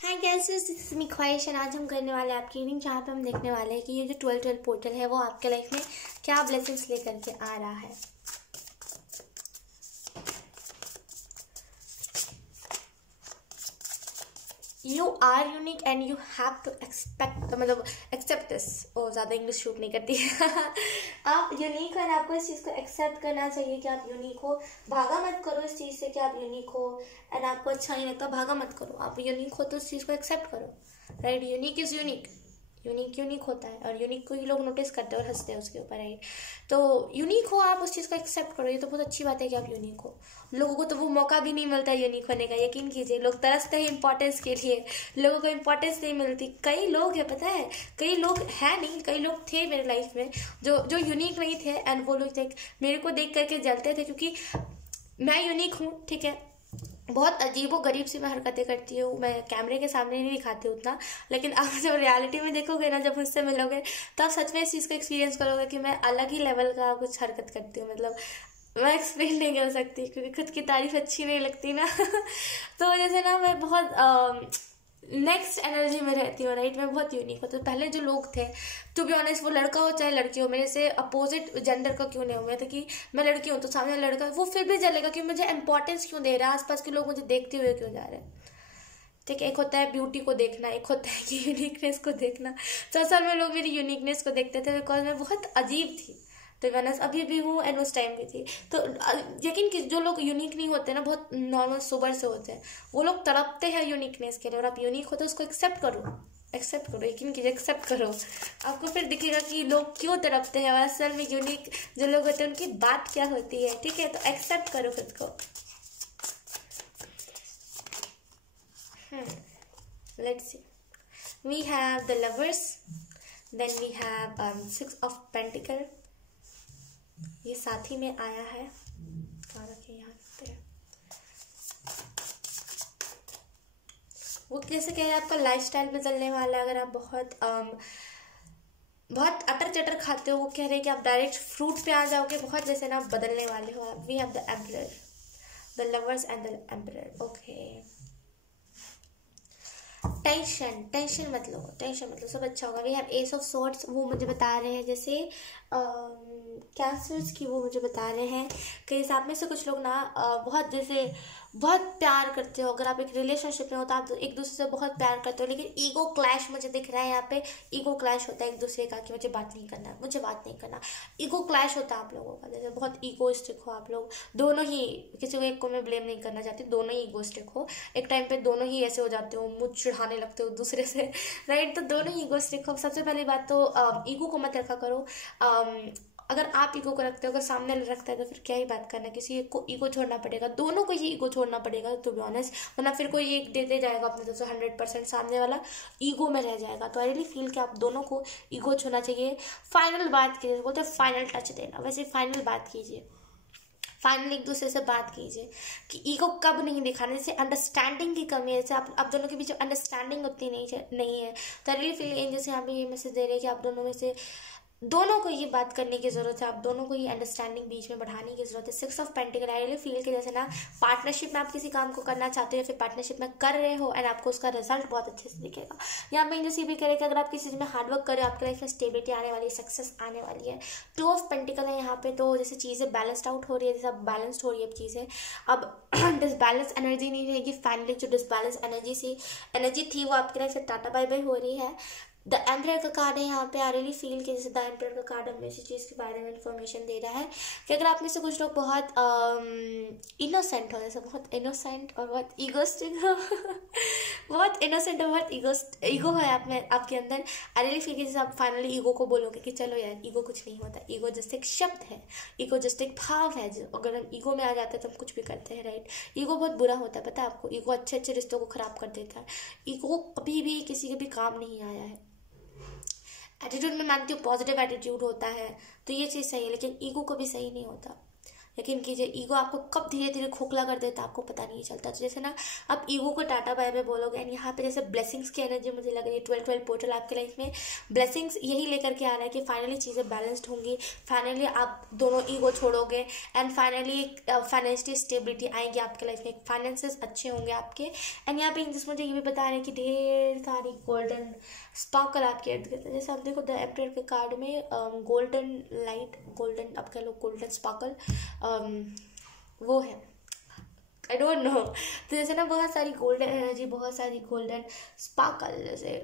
Hi guys, this is me ख्वाहिश and आज हम करने वाले हैं आपकी रीडिंग, जहाँ पे हम देखने वाले हैं कि ये जो 12 पोर्टल है वो आपके लाइफ में क्या ब्लेसिंग्स लेकर के आ रहा है। You are unique and you have to expect मतलब एक्सेप्ट दिस। ओ ज़्यादा इंग्लिश शूट नहीं करती आप यूनिक हो और आपको इस चीज़ को एक्सेप्ट करना चाहिए कि आप यूनिक हो। भागा मत करो इस चीज़ से कि आप यूनिक हो एंड आपको अच्छा नहीं लगता, भागा मत करो। आप यूनिक हो तो इस चीज़ को एक्सेप्ट करो, right. Unique is unique, unique unique होता है और यूनिक को ही लोग नोटिस करते हैं और हंसते हैं उसके ऊपर, राइट। तो यूनिक हो, आप उस चीज़ को एक्सेप्ट करो। ये तो बहुत अच्छी बात है कि आप यूनिक हो। लोगों को तो वो मौका भी नहीं मिलता यूनिक होने का, यकीन कीजिए। लोग तरसते हैं इंपॉर्टेंस के लिए, लोगों को इंपॉर्टेंस नहीं मिलती। कई लोग हैं, पता है, कई लोग हैं नहीं, कई लोग थे मेरे लाइफ में जो यूनिक नहीं थे एंड वो लोग मेरे को देख करके जलते थे क्योंकि मैं यूनिक हूँ, ठीक है। बहुत अजीब और गरीब सी मैं हरकतें करती हूँ, मैं कैमरे के सामने नहीं दिखाती उतना, लेकिन आप जब रियलिटी में देखोगे ना, जब मुझसे मिलोगे तो आप सच में इस चीज़ को एक्सपीरियंस करोगे कि मैं अलग ही लेवल का कुछ हरकत करती हूँ। मतलब मैं एक्सप्लेन नहीं कर सकती क्योंकि खुद की तारीफ अच्छी नहीं लगती ना तो जैसे ना मैं बहुत नेक्स्ट एनर्जी में रहती हूँ, राइट। मैं बहुत यूनिक हूँ। तो पहले जो लोग थे, टू बी ऑनेस्ट, वो लड़का हो चाहे लड़की हो, मेरे से अपोजिट जेंडर का क्यों नहीं हुआ था कि मैं लड़की हूँ तो सामने लड़का, वो फिर भी जलेगा कि मुझे इंपॉर्टेंस क्यों दे रहा है, आसपास के लोग मुझे देखते हुए क्यों जा रहे हैं, ठीक है। एक होता है ब्यूटी को देखना, एक होता है कि यूनिकनेस को देखना। तो असल में लोग मेरी यूनिकनेस को देखते थे बिकॉज मैं बहुत अजीब थी। तो मैंने अभी भी हूँ एंड उस टाइम भी थी। तो यकीन कि जो लोग यूनिक नहीं होते ना, बहुत नॉर्मल सोबर से होते हैं, वो लोग तड़पते हैं यूनिकनेस के लिए। और आप यूनिक हो तो उसको एक्सेप्ट करो, एक्सेप्ट करो, यकीन कीजिए, एक्सेप्ट करो। आपको फिर दिखेगा कि लोग क्यों तड़पते हैं और असल में यूनिक जो लोग होते हैं उनकी बात क्या होती है, ठीक है। तो एक्सेप्ट करो खुद को। Let's see. We have the lovers, then we have 6 of Pentacle. ये साथ ही में आया है, कहाँ रखे, यहाँ रखते हैं। वो कैसे कह रहे हैं, आपका लाइफस्टाइल बदलने वाला है। अगर आप बहुत अटर चटर खाते हो, वो कह रहे हैं कि आप डायरेक्ट फ्रूट पे आ जाओगे, बहुत जैसे ना आप बदलने वाले हो। We have the emperor, the lovers and the emperor. Okay, tension मत लो, टेंशन मत लो, सब अच्छा होगा। We have ace of swords, वो मुझे बता रहे हैं जैसे कैंसर्स की, वो मुझे बता रहे हैं कि इस आप में से कुछ लोग ना बहुत जैसे बहुत प्यार करते हो। अगर आप एक रिलेशनशिप में हो तो आप एक दूसरे से बहुत प्यार करते हो, लेकिन ईगो क्लैश मुझे दिख रहा है यहाँ पे। ईगो क्लैश होता है एक दूसरे का कि मुझे बात नहीं करना, मुझे बात नहीं करना। ईगो क्लैश होता है आप लोगों का, जैसे बहुत ईगोइस्टिक हो आप लोग दोनों ही। किसी को एक को मैं ब्लेम नहीं करना चाहती, दोनों ही ईगोइस्टिक हो। एक टाइम पे दोनों ही ऐसे हो जाते हो, मुझ चिढ़ाने लगते हो दूसरे से, राइट। तो दोनों ही ईगोइस्टिक हो। सबसे पहली बात तो ईगो को मत रखा करो। अगर आप ईगो को रखते हो, अगर सामने रखता है तो फिर क्या ही बात करना। किसी एक को ईगो छोड़ना पड़ेगा, दोनों को ही ईगो छोड़ना पड़ेगा, टू बी ऑनेस्ट। वरना फिर कोई एक देते जाएगा अपने तरफ से 100%, सामने वाला ईगो में रह जाएगा। तो आई रियली फील कि आप दोनों को ईगो छोड़ना चाहिए। फाइनल बात कीजिए, बोलते हैं फाइनल टच देना, वैसे फाइनल बात कीजिए। फाइनली एक दूसरे से बात कीजिए कि ईगो कब नहीं दिखाना, जैसे अंडरस्टैंडिंग की कमी है, जैसे आप दोनों के बीच अंडरस्टैंडिंग उतनी नहीं है। तो रियली फील जैसे यहाँ पे ये मैसेज दे रहे हैं कि आप दोनों में से दोनों को ये बात करने की जरूरत है, आप दोनों को ये अंडरस्टैंडिंग बीच में बढ़ाने की जरूरत है। 6 of pentacle, I really feel कि जैसे ना पार्टनरशिप में आप किसी काम को करना चाहते हो या फिर पार्टनरशिप में कर रहे हो एंड आपको उसका रिजल्ट बहुत अच्छे से दिखेगा। यहाँ पे जैसे भी करें कि अगर आप किसी चीज़ में हार्डवर्क करें, आपकी लाइफ में स्टेबिलिटी आने वाली है, सक्सेस आने वाली है। 2 ऑफ पेंटिकल है यहाँ पे, तो जैसे चीज़ें बैलेंस्ड आउट हो रही है, जैसे अब बैलेंस्ड हो रही है चीज़ें। अब डिसबैलेंस एनर्जी नहीं रहेगी। फाइनली जो डिसबैलेंस एनर्जी थी वो आपकी लाइफ से टाटा बाय बाय हो रही है। द एम्परर का कार्ड है यहाँ पे। आई रियली फील कि जैसे द एम्परर का कार्ड हमें इसी चीज़ के बारे में इंफॉर्मेशन दे रहा है कि अगर आप में से कुछ लोग बहुत इनोसेंट हो, जैसे बहुत इनोसेंट और बहुत ईगोस्टिक हो बहुत इनोसेंट और बहुत ईगो है आप में, आपके अंदर। आई रियली फील कि जैसे आप फाइनली ईगो को बोलोगे कि चलो यार, ईगो कुछ नहीं होता, ईगो जस्ट एक शब्द है, ईगो जस्ट एक भाव है। अगर हम ईगो में आ जाते हैं तो हम कुछ भी करते हैं, राइट। ईगो बहुत बुरा होता है, पता है आपको। ईगो अच्छे अच्छे रिश्तों को खराब कर देता है। ईगो कभी भी किसी के भी काम नहीं आया है। एटीट्यूड में मानती हूँ, पॉजिटिव एटीट्यूड होता है तो ये चीज़ सही है, लेकिन ईगो कभी सही नहीं होता। यकीन कीजिए ईगो आपको कब धीरे धीरे खोखला कर देता है आपको पता नहीं चलता। तो जैसे ना आप ईगो को टाटा बाय बाय बोलोगे, एंड यहाँ पे जैसे ब्लेसिंग्स की एनर्जी मुझे लग रही है 12-12 पोर्टल आपके लाइफ में ब्लेसिंग्स यही लेकर के आ रहा है कि फाइनली चीज़ें बैलेंस्ड होंगी, फाइनली आप दोनों ईगो छोड़ोगे, एंड फाइनली फाइनेंशियल स्टेबिलिटी आएगी आपके लाइफ में, फाइनेंसेस अच्छे होंगे आपके। एंड यहाँ पे इंग्लिश मुझे ये भी बता रहे हैं कि ढेर सारी गोल्डन स्पार्कल आपके इर्द गिर्द, जैसे आप देखो द एम्परर के कार्ड में गोल्डन लाइट, गोल्डन अब कह लो गोल्डन स्पार्कल वो है, आई डोंट नो। तो जैसे ना बहुत सारी गोल्डन एनर्जी, बहुत सारी गोल्डन स्पार्कल जैसे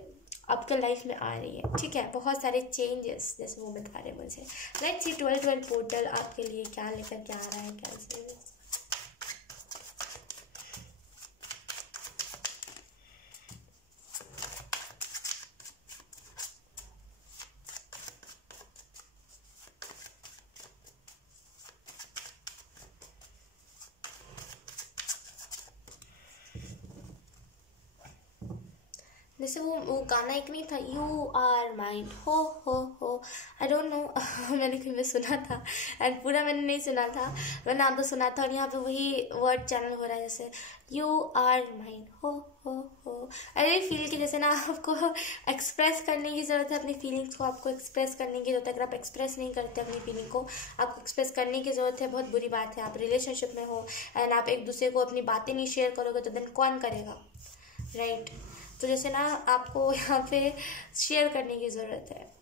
आपके लाइफ में आ रही है, ठीक है, बहुत सारे चेंजेस जैसे वो बता रहे हैं मुझे। लेट्स सी 12-12 पोर्टल आपके लिए क्या लेकर के आ रहा है कैसे। जैसे वो गाना एक नहीं था, यू आर माइंड हो, आई डोंट नो मैंने कहीं में सुना था एंड पूरा मैंने नहीं सुना था, मैंने नाम तो सुना था, और यहाँ पे वही वर्ड चैनल हो रहा है जैसे यू आर माइंड हो। अरे फील की जैसे ना आपको एक्सप्रेस करने की ज़रूरत है, अपनी फीलिंग्स को आपको एक्सप्रेस करने की ज़रूरत है। अगर आप एक्सप्रेस नहीं करते अपनी फीलिंग को, आपको एक्सप्रेस करने की ज़रूरत है, बहुत बुरी बात है। आप रिलेशनशिप में हो एंड आप एक दूसरे को अपनी बातें नहीं शेयर करोगे तो देन कौन करेगा, राइट। तो जैसे ना आपको यहाँ पे शेयर करने की ज़रूरत है।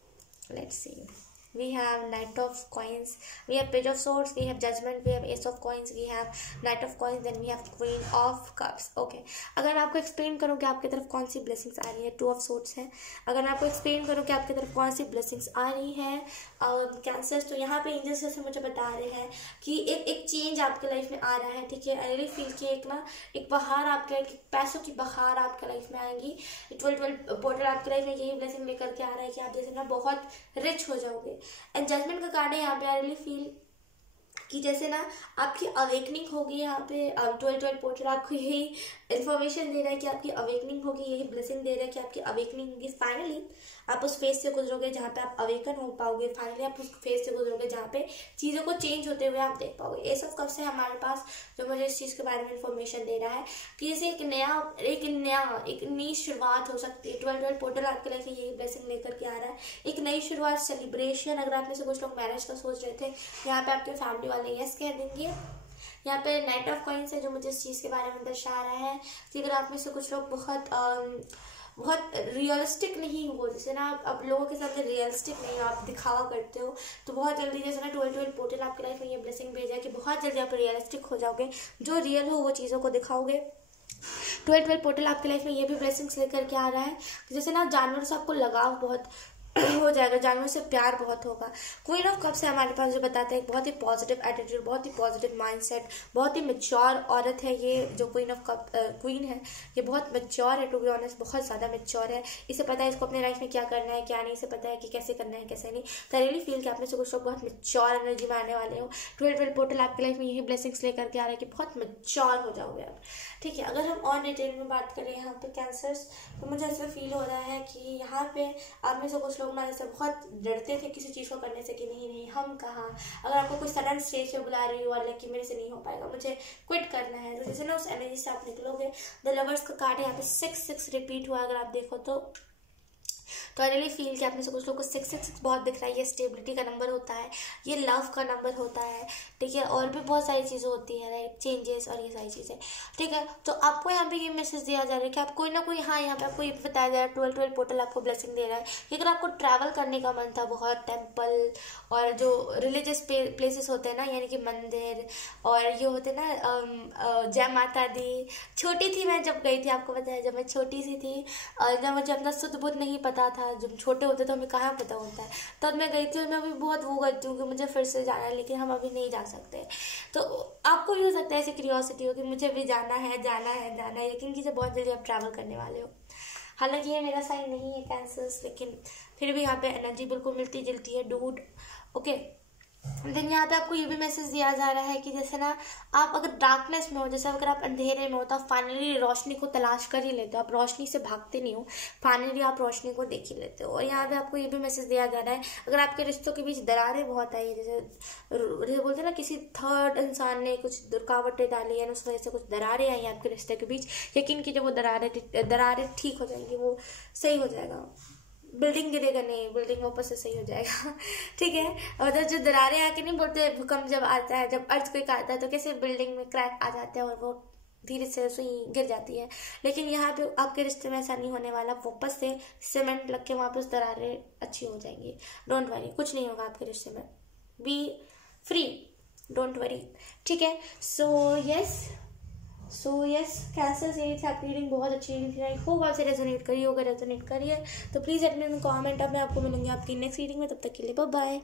Let's see, we have knight of coins, we have page of swords, we have judgment, we have ace of coins, we have knight of coins, then we have queen of cups। okay, अगर मैं आपको explain करूँ कि आपकी तरफ कौन सी blessings आ रही है, टू ऑफ सोर्ड्स है। अगर मैं आपको एक्सप्लेन करूँ कि आपकी तरफ कौन सी ब्लेसिंग्स आ रही है कैंसर्स, तो यहाँ पे एंजल्स जैसे मुझे बता रहे हैं कि एक चेंज आपके लाइफ में आ रहा है, ठीक है। आई रियली फील कि एक बहार आपके, एक पैसों की बहार आपके लाइफ में आएंगी। 12-12 पोर्टल आपके लाइफ में यही ब्लेसिंग लेकर के आ रहा है कि आप जैसे ना बहुत रिच हो जाओगे। एंड जजमेंट का कार्ड है यहाँ पे। आई रियली फील कि जैसे ना आपकी अवेकनिंग होगी यहाँ पे। 12-12 पोर्टल आपको यही इन्फॉर्मेशन दे रहा है कि आपकी अवेकनिंग होगी, यही ब्लेसिंग दे रहा है कि आपकी अवेकनिंग होगी। फाइनली आप उस फेज से गुजरोगे जहाँ पे आप अवेकन हो पाओगे, फाइनली आप उस फेज से गुजरोगे जहाँ पे चीज़ों को चेंज होते हुए आप देख पाओगे। एस ऑफ कप्स है हमारे पास, जो मुझे इस चीज़ के बारे में इन्फॉर्मेशन दे रहा है कि जैसे एक नई शुरुआत हो सकती है। 12-12 पोर्टल आपके लाइफ में यही ब्लेसिंग लेकर के आ रहा है, एक नई शुरुआत, सेलिब्रेशन। अगर आप में से कुछ लोग मैरिज का सोच रहे थे, यहाँ पे आपके फैमिली वाले यस कह देंगे। यहाँ पे नाइट ऑफ कॉइन्स है जो मुझे इस चीज़ के बारे में दर्शा रहा है कि अगर आप में से कुछ लोग बहुत रियलिस्टिक नहीं हो, जैसे ना आप लोगों के साथ रियलिस्टिक नहीं हो, आप दिखावा करते हो, तो बहुत जल्दी जैसे ना 12-12 पोर्टल आपके लाइफ में ये ब्लेसिंग भेजा है कि बहुत जल्दी आप रियलिस्टिक हो जाओगे, जो रियल हो वो चीज़ों को दिखाओगे। 12-12 पोर्टल आपके लाइफ में ये भी ब्लेसिंग्स लेकर के आ रहा है, जैसे ना जानवर से आपको लगाव बहुत हो जाएगा, जानवर से प्यार बहुत होगा। क्वीन ऑफ कप्स है हमारे पास, जो बताता है एक बहुत ही पॉजिटिव एटीट्यूड, बहुत ही पॉजिटिव माइंडसेट, बहुत ही मैच्योर औरत है ये जो क्वीन ऑफ कप क्वीन है। ये बहुत मैच्योर है, टू बी ऑनेस्ट, बहुत ज़्यादा मैच्योर है। इसे पता है इसको अपने लाइफ में क्या करना है क्या नहीं, इसे पता है कि कैसे करना है कैसे नहीं। तो रियली फील कि आप में से कुछ लोग बहुत मैच्योर एनर्जी में आने वाले हो। 12-12 पोर्टल आपके लाइफ में यही ब्लेसिंग्स लेकर के आ रहा है कि बहुत मैच्योर हो जाओगे आप, ठीक है। अगर हम और डिटेल में बात करें यहाँ पे कैंसर्स, तो मुझे ऐसा फील हो रहा है कि यहाँ पे आप में से कुछ लोग ना जैसे बहुत डरते थे किसी चीज़ को करने से कि नहीं हम कहाँ, अगर आपको कोई सडन स्टेज पे बुला रही हो और कि मेरे से नहीं हो पाएगा, मुझे क्विट करना है, तो जैसे ना उस एनर्जी से आप निकलोगे। द लवर्स का कार्ड है यहाँ पे 6-6 रिपीट हुआ अगर आप देखो तो आई रियली फील कि आप में से कुछ लोग को 666 बहुत दिख रहा है। ये स्टेबिलिटी का नंबर होता है, ये लव का नंबर होता है, ठीक है। और भी बहुत सारी चीज़ें होती हैं, राइट, चेंजेस और ये सारी चीज़ें, ठीक है। तो आपको यहाँ पे ये मैसेज दिया जा रहा है कि आप कोई ना कोई, हाँ यहाँ पे आपको ये बताया जा रहा है 12-12 पोर्टल आपको ब्लेसिंग दे रहा है कि अगर आपको ट्रैवल करने का मन था, बहुत टेम्पल और जो रिलीजियस प्लेसेस होते हैं ना, यानी कि मंदिर और ये होते हैं ना जय माता दी। छोटी थी मैं जब गई थी, आपको पता है जब मैं छोटी सी थी, जब मुझे अपना शुद्ध बुद्ध नहीं पता था, जब छोटे होते तो हमें कहाँ पता होता है, तब मैं गई थी और मैं अभी बहुत वो करती हूँ कि मुझे फिर से जाना है, लेकिन हम अभी नहीं जा सकते। तो आपको भी हो सकता है ऐसी क्यूरियोसिटी हो कि मुझे भी जाना है, लेकिन कीजिए बहुत जल्दी आप ट्रैवल करने वाले हो। हालांकि ये मेरा साइन नहीं है कैंसर्स, लेकिन फिर भी यहाँ पे एनर्जी बिल्कुल मिलती जुलती है डूड, ओके। लेकिन यहाँ पे आपको ये भी मैसेज दिया जा रहा है कि जैसे ना आप अगर डार्कनेस में हो, जैसे अगर आप अंधेरे में हो तो आप फाइनली रोशनी को तलाश कर ही लेते हो, आप रोशनी से भागते नहीं हो, फाइनली आप रोशनी को देख ही लेते हो। और यहाँ पे आपको ये भी मैसेज दिया जा रहा है, अगर आपके रिश्तों के बीच दरारें बहुत आई है, जैसे बोलते हैं ना किसी थर्ड इंसान ने कुछ रुकावटें डाली है, उस वजह से कुछ दरारें आई हैं आपके रिश्ते के बीच, यकीन कीजिए वो दरारें ठीक हो जाएंगी, वो सही हो जाएगा, बिल्डिंग गिरेगा नहीं, बिल्डिंग वापस से सही हो जाएगा। ठीक है, और जो दरारें आके नहीं बोलते, भूकंप जब आता है, जब अर्थक्वेक आता है तो कैसे बिल्डिंग में क्रैक आ जाते हैं और वो धीरे से सुई गिर जाती है, लेकिन यहाँ पे आपके रिश्ते में ऐसा नहीं होने वाला, वापस से सीमेंट लग के वापस दरारें अच्छी हो जाएंगी। डोंट वरी, कुछ नहीं होगा आपके रिश्ते में, बी फ्री, डोंट वरी। ठीक है, सो यस कैंसर ये थी आपकी रीडिंग, बहुत अच्छी रीडिंग थी। आई होप आपसे रेजोनेट करी होगा, रेजोनेट करिए तो please let me in comment. अब मैं आपको मिलूंगी आपकी नेक्स्ट रीडिंग में, तब तक के लिए बाय बाय।